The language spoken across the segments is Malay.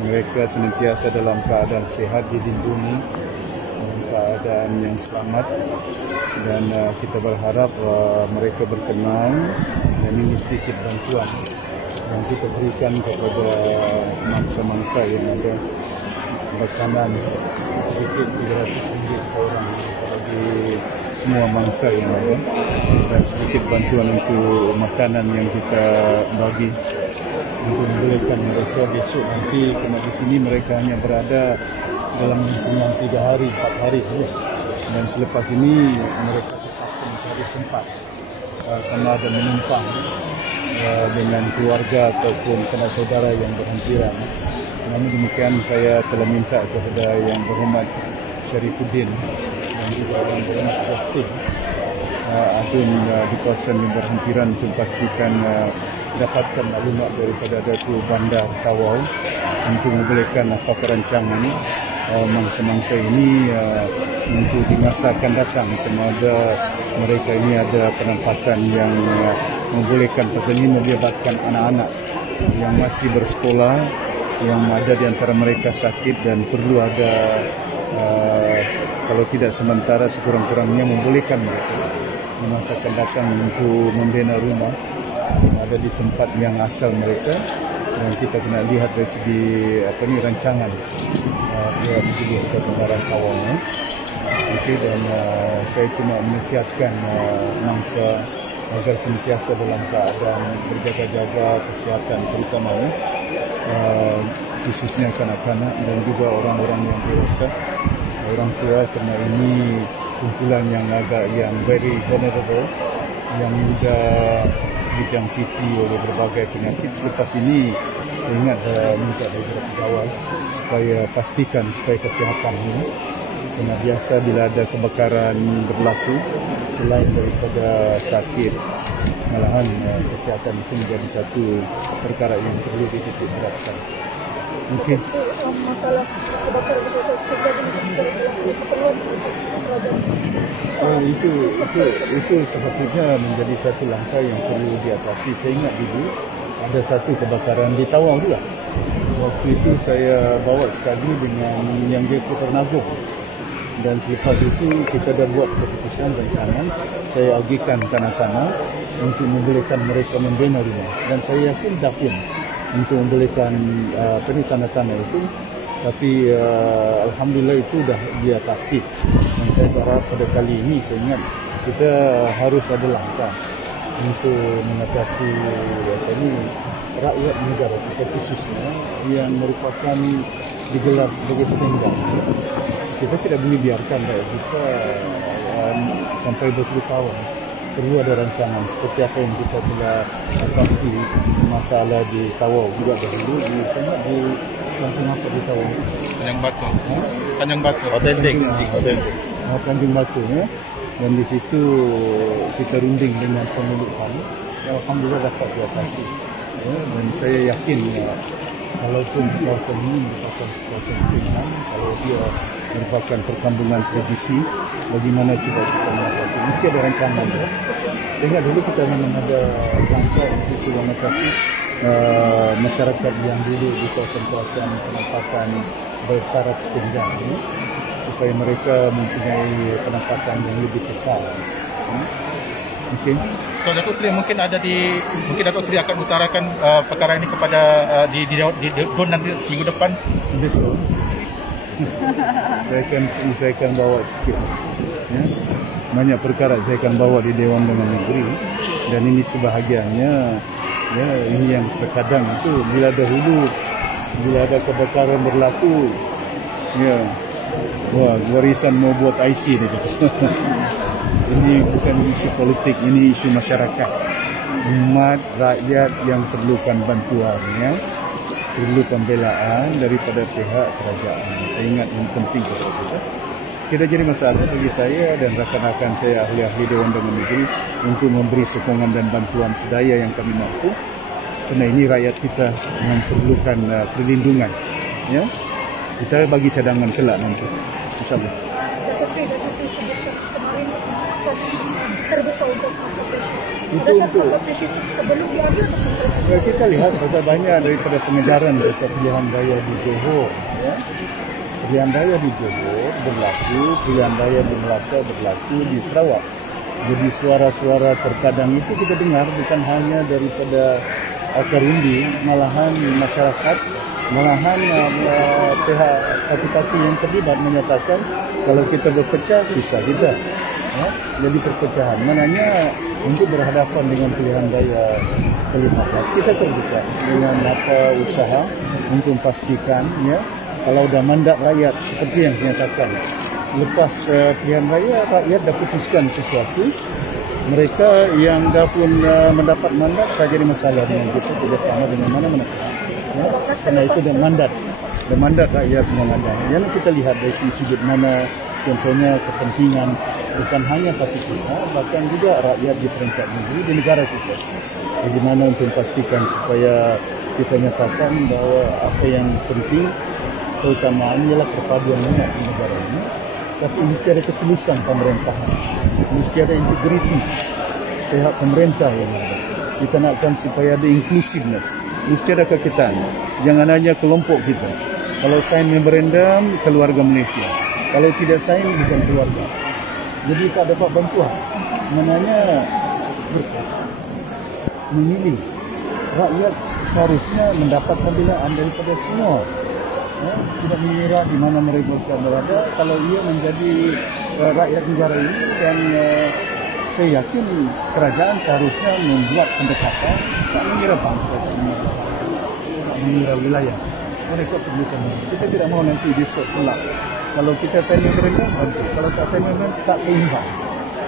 Mereka senantiasa dalam keadaan sehat, dilindungi, dalam keadaan yang selamat, dan kita berharap mereka berkenan, dan ini sedikit bantuan yang kita berikan kepada mangsa-mangsa yang ada berkenan sedikit RM300 seorang bagi semua mangsa yang ada, dan sedikit bantuan untuk makanan yang kita bagi untuk memberikan mereka besok nanti kena di sini. Mereka hanya berada dalam lingkungan 3 hari, 4 hari saja, dan selepas ini mereka terpaksa mencari tempat sama ada menumpang dengan keluarga ataupun saudara-saudara yang berhampiran. Namun demikian, saya telah minta kepada Yang Berhormat Syarifuddin dan juga Yang Berhormat Justin Adun di kawasan yang berhampiran untuk pastikan dapatkan maklumat daripada Datuk Bandar Tawau untuk membolehkan perancangan mangsa-mangsa ini untuk di masa akan datang, sama ada mereka ini ada penampatan yang membolehkan pasal ini melibatkan anak-anak yang masih bersekolah, yang ada di antara mereka sakit dan perlu ada kalau tidak sementara sekurang-kurangnya membolehkan mereka di masa akan datang untuk membina rumah yang ada di tempat yang asal mereka. Dan kita kena lihat dari segi rancangan dia Majlis Kebenaran Tawau. Okey, dan saya cuma menasihatkan mangsa agar sentiasa dalam keadaan berjaga-jaga kesihatan, terutama khususnya kanak-kanak dan juga orang-orang yang dewasa, orang tua, kerana ini kumpulan yang very vulnerable, yang mudah dijangkiti oleh berbagai penyakit. Selepas ini saya ingat minta dari pegawai supaya pastikan supaya kesihatan ini, kerana biasa bila ada kebakaran berlaku, selain daripada sakit, malahan kesihatan itu menjadi satu perkara yang perlu dititik beratkan. Mungkin masalah kebakaran itu saya terjadi di keperluan itu sepatutnya menjadi satu langkah yang perlu diatasi. Saya ingat dulu ada satu kebakaran di Tawau juga. Waktu itu saya bawa sekali dengan yang dia Ternagong, dan selepas itu kita dah buat keputusan rancangan. Saya agikan kanak-kanak untuk membolehkan mereka membina rumah, dan saya yakin dapat untuk membolehkan tanah-tanah itu. Tapi alhamdulillah itu dah diatasi. Dan saya berharap pada kali ini, saya ingat kita harus ada langkah untuk mengatasi rakyat negara kita, khususnya yang merupakan digelar sebagai standar. Kita tidak boleh biarkan rakyat kita sampai berpuluh-tahun. Perlu ada rancangan seperti apa yang kita telah atasi masalah di Tawau juga dahulu di Tanjung apa di Tawau? Tanjung Batu. Tanjung Batu ya. Dan di situ kita runding dengan pemilik kami. Alhamdulillah dapat diatasi. Ya, dan saya yakin walaupun kawasan ini merupakan kawasan kriminal, kalau dia merupakan perkampungan tradisi, bagaimana cuba kita mengatasi? Mesti ada rancangan. Ya. Sehingga dulu kita memang ada langkah untuk cuba mengatasi masyarakat yang dulu di kawasan-kawasan penampakan bertaraf setinggal ini, supaya mereka mempunyai penampakan yang lebih kekal. Mungkin. So Datuk Seri mungkin Datuk Seri akan utarakan perkara ini kepada di DUN nanti minggu depan. Besok. Saya akan bawa sikit. Ya. Banyak perkara saya akan bawa di Dewan Undangan Negeri, dan ini sebahagiannya ya, ini yang terkadang itu bila ada kebakaran berlaku, ya, warisan mau buat IC dia kata. Ini bukan isu politik, ini isu masyarakat, umat rakyat yang perlukan bantuannya, perlu pembelaan daripada pihak kerajaan. Saya ingat yang penting kepada kita. Tidak jadi masalah bagi saya dan rakan-rakan saya ahli-ahli Dewan Undangan Negeri untuk memberi sokongan dan bantuan sedaya yang kami mampu, kerana ini rakyat kita yang perlukan perlindungan. Ya, kita bagi cadangan kelak nanti, insyaAllah. Terbuka untuk transportation. Sebelum dia ada kita lihat pasal banyak daripada pengejaran daripada pilihan raya di Johor. Ya. Pilihan raya di Johor berlaku, pilihan raya di Melaka berlaku, di Sarawak. Jadi suara-suara terkadang itu kita dengar bukan hanya daripada akar undi, malahan masyarakat, malahan pihak parti-parti yang terlibat menyatakan kalau kita berpecah susah kita. Ya, jadi perpecahan. Mananya untuk berhadapan dengan pilihan raya ke-15 kita terbuka dengan usaha untuk memastikan ya, kalau dah mandat rakyat seperti yang dinyatakan, lepas pilihan raya rakyat dah putuskan sesuatu, mereka yang dah pun mendapat mandat tak jadi masalah dengan kita bersama dengan mana-mana. Ya, kerana itu dah mandat rakyat mengadai. Yang kita lihat dari sudut mana, contohnya kepentingan bukan hanya parti kita, bahkan juga rakyat di peringkat negeri, di negara kita. Bagaimana untuk memastikan supaya kita nyatakan bahawa apa yang penting keutamaan ialah perpaduan minat di negara ini, tapi mesti ada ketulusan pemerintahan, mesti ada integriti pihak pemerintah yang ada. Kita nakkan supaya ada inclusiveness. Mesti ada kekitaan. Jangan hanya kelompok kita. Kalau sign memorandum, keluarga Malaysia. Kalau tidak sign, bukan keluarga. Jadi tak dapat bantuan. Maknanya memilih. Rakyat seharusnya mendapat pembelaan daripada semua. Ya, tidak mengira di mana mereka berada. Kalau ia menjadi rakyat negara ini dan saya yakin kerajaan seharusnya membuat pendekatan tak mengira bangsa, tak mengira wilayah. Mereka perlukan. Kita tidak mau nanti besok pula. Kalau kita sign memorandum, bagus. Kalau tak sign memorandum, tak seimbang.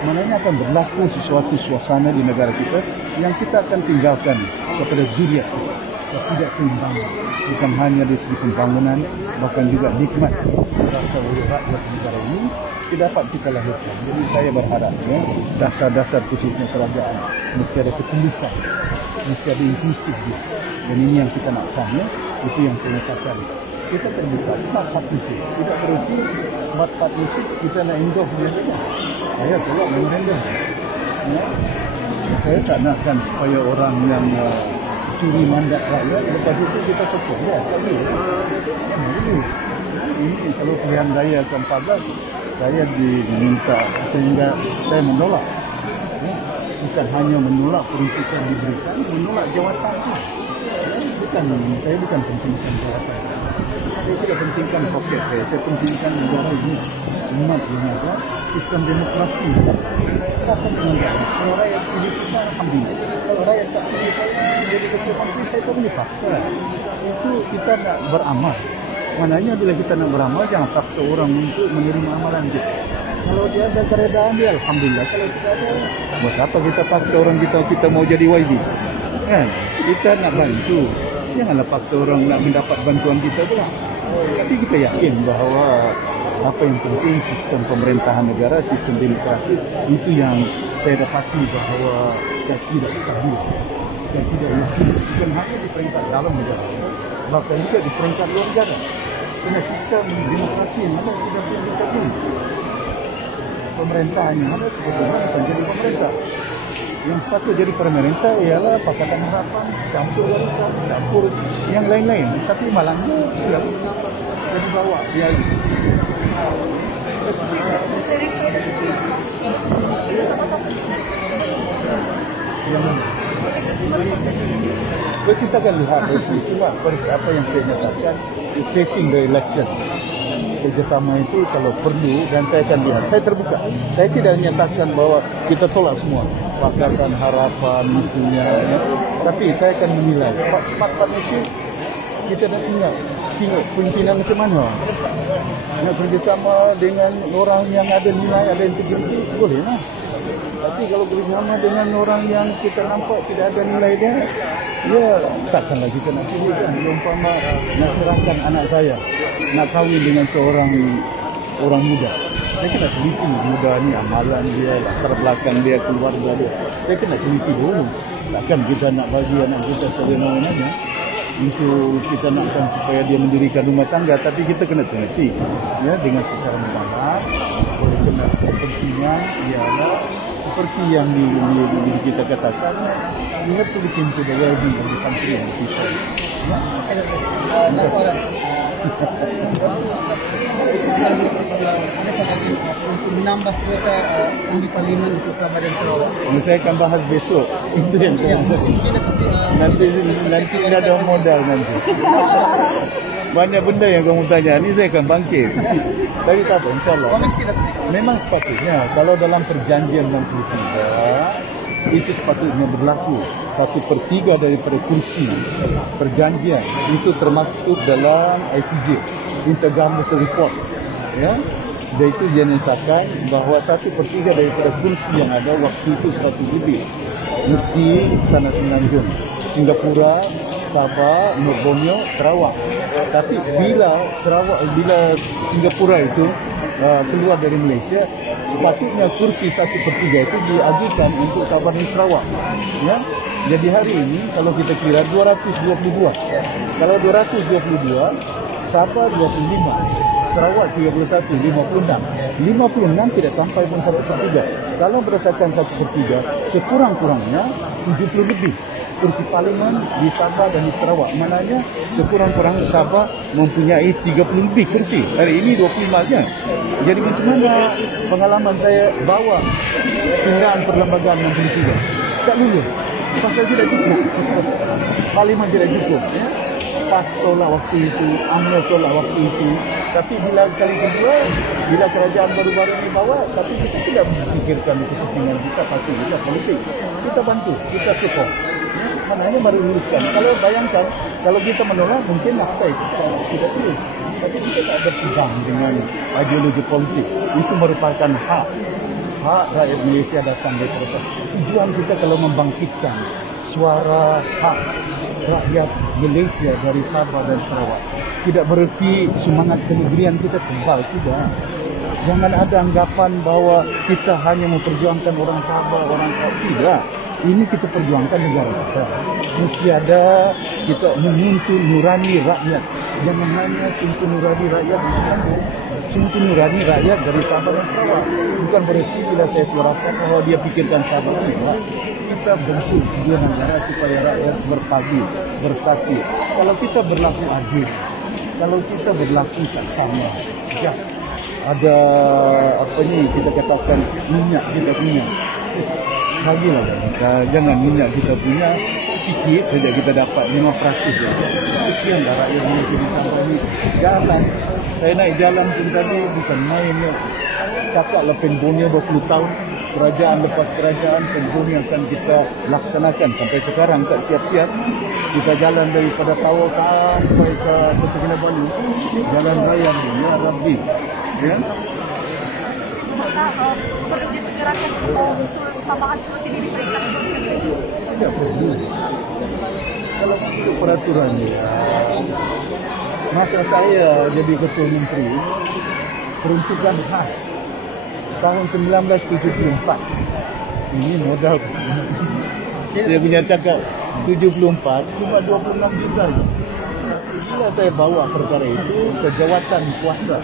Maknanya akan berlaku sesuatu suasana di negara kita yang kita akan tinggalkan kepada zuriat kita. Tidak seimbang. Bukan hanya di sisi pembangunan, bahkan juga nikmat rasa oleh rakyat negara ini tidak dapat kita lahirkan. Jadi saya berharap ya, dasar-dasar khususnya kerajaan mesti ada ketulusan, mesti ada inklusif dia. Dan ini yang kita nakkan ya. Itu yang saya katakan. Kita terbuka smart partnership. Tidak berarti smart partnership kita nak endorse dia saja. Saya tolak memorandum. Ya. Saya tak nakkan supaya orang yang curi mandat rakyat, lepas itu kita sokong ya. Ini kalau pilihan raya ke-14 saya diminta sehingga saya menolak. Ya. Bukan hanya menolak peruntukan diberikan, menolak jawatan. Saya bukan pentingkan jawatan. Saya tidak pentingkan poket saya pentingkan negara ini, umat yang ada, sistem demokrasi. Silakan dengan rakyat. Kalau rakyat pilih kita, alhamdulillah. Kalau rakyat tak pilih saya, jadi ketua menteri, saya tak boleh paksa. Itu kita nak beramal. Maknanya bila kita nak beramal, jangan paksa orang untuk menerima amalan kita. Kalau dia ada keredaan dia, alhamdulillah. Kalau tidak ada, buat apa kita paksa orang kita mau jadi YB? Kan? Kita nak bantu. Janganlah paksa orang nak mendapat bantuan kita pula. Tapi kita yakin bahawa apa yang penting sistem pemerintahan negara, sistem demokrasi itu yang saya dapati bahawa tidak stabil, dan tidak yakin. Bukan hanya di peringkat dalam negara, bahkan juga di peringkat luar negara. Kerana sistem demokrasi yang ada sudah tidak pemerintahan yang ada sebetulnya bukan jadi pemerintah. Yang sepatutnya jadi pemerintah ialah Pakatan Harapan, campur Garisan, campur yang lain-lain. Tapi malangnya siap jadi bawa dia. Kita akan lihat dari sini. Cuma apa yang saya nyatakan, facing the election. Kerjasama itu kalau perlu, dan saya akan lihat. Saya terbuka. Saya tidak menyatakan bahawa kita tolak semua. Pakatan Harapan itunya, ya. Tapi saya akan menilai. Smart partnership kita nak tengok pimpinan macam mana. Nak kerjasama dengan orang yang ada nilai, ada integriti, boleh lah. Tapi kalau bersama dengan orang yang kita nampak tidak ada nilai dia, ya takkanlah kita nak pilih kan. Umpama nak serahkan anak saya, nak kahwin dengan seorang orang muda. Saya kena teliti muda ni amalan dia, latar belakang dia, keluarga dia. Saya kena teliti dulu. Takkan kita nak bagi anak kita sebenarnya untuk kita nakkan supaya dia mendirikan rumah tangga, tapi kita kena teliti ya dengan secara mendalam. Oleh kerana kepentingan ialah seperti yang kita katakan, you have to look into the well-being of the country and people. Ada catatan untuk menambah kuota undi parlimen untuk Sabah dan Sarawak. Saya akan bahas besok. Itu yang nanti tidak ada modal nanti. Banyak benda yang kamu tanya ni saya akan bangkit. Tapi tak apa, insyaAllah. Memang sepatutnya kalau dalam perjanjian 63 itu sepatutnya berlaku 1/3 daripada kursi perjanjian itu termaktub dalam ICJ, Intergovernmental Report, ya. Dan itu dia nyatakan bahawa 1/3 daripada kursi yang ada waktu itu 100 lebih mesti tanah Semenanjung, Singapura, Sabah, Borneo, Sarawak. Tapi bila Singapura itu keluar dari Malaysia, sepatutnya kursi 1/3 itu diajukan untuk Sabah dan Sarawak. Ya. Jadi hari ini kalau kita kira 222. Kalau 222, Sabah 25, Sarawak 31, 56. 56 tidak sampai pun 1/3. Kalau berdasarkan 1/3, sekurang-kurangnya 70 lebih kursi parlimen di Sabah dan di Sarawak. Maknanya sekurang-kurangnya Sabah mempunyai 30 lebih kursi. Hari ini 25 saja. Jadi macam mana pengalaman saya bawa pindaan perlembagaan 63? Tak lulus. Pasal tidak cukup. Parlimen tidak cukup. Ya? PAS tolak waktu itu, UMNO tolak waktu itu. Tapi bila kali kedua, bila kerajaan baru-baru ini bawa, tapi kita tidak memikirkan kepentingan kita, pasti kita politik. Kita bantu, kita support. Maknanya baru luruskan. Kalau bayangkan, kalau kita menolak, mungkin nafsa itu tidak terus. Tapi kita tak ada pegang dengan ideologi politik. Itu merupakan hak rakyat Malaysia datang dari proses. Tujuan kita kalau membangkitkan suara hak rakyat Malaysia dari Sabah dan Sarawak. Tidak berarti semangat kenegerian kita kebal, tidak. Jangan ada anggapan bahawa kita hanya memperjuangkan orang Sabah, orang Sarawak. Tidak. Ini kita perjuangkan negara kita. Mesti ada kita menuntut nurani rakyat. Jangan hanya tuntut nurani rakyat di Selangor. Tuntut nurani rakyat dari Sabah dan Sarawak. Bukan berarti bila saya suarakan bahawa dia fikirkan Sabah dan Sarawak. Kita bentuk sebuah negara supaya rakyat berpadu, bersatu. Kalau kita berlaku adil, kalau kita berlaku saksama, just ada apa ni kita katakan minyak kita punya. Bagilah kita, jangan minyak kita punya sikit saja kita dapat 5% saja. Kesianlah rakyat Malaysia di sana ni. Jalan, saya naik jalan pun tadi bukan main ya. Cakaplah Penbonia 20 tahun. Kerajaan lepas kerajaan, Penbonia akan kita laksanakan. Sampai sekarang tak siap-siap. Kita jalan daripada Tawau sampai ke Kota Kinabalu. Jalan raya ni, ya Rabbi. Ya? Perlu disegerakan usul tambahan kursi diberikan. Tidak perlu. Kalau untuk peraturannya, masa saya jadi ketua menteri, peruntukan khas tahun 1974. Ini modal. Saya punya cakap 74 cuma 26 juta. Bila saya bawa perkara itu ke jawatan kuasa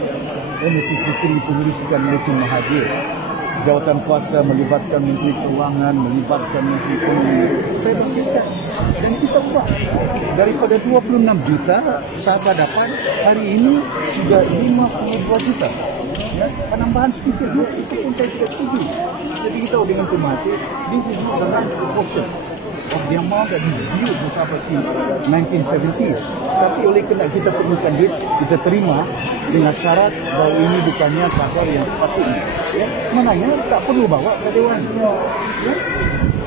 Komisi Sekretari Pengurusan Menteri Mahathir. Jawatan kuasa melibatkan Menteri Keuangan, melibatkan Menteri Ekonomi. Saya bangkitkan dan kita buat. Daripada 26 juta Sabah dapat, hari ini sudah 52 juta. Ya, penambahan sedikit itu pun saya tidak setuju. Jadi kita dengan Mahathir, this is not the right proportion of the amount that is due to Sabah since 1970. Tapi oleh kerana kita perlukan duit, kita terima dengan syarat bahawa ini bukannya kadar yang sepatutnya. Ya, maknanya tak perlu bawa ke Dewan. Ya.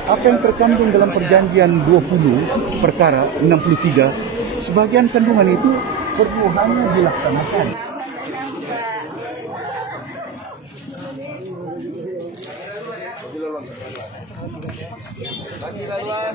Apa yang terkandung dalam perjanjian 20 perkara 63, sebahagian kandungan itu perlu hanya dilaksanakan. Lagi laluan.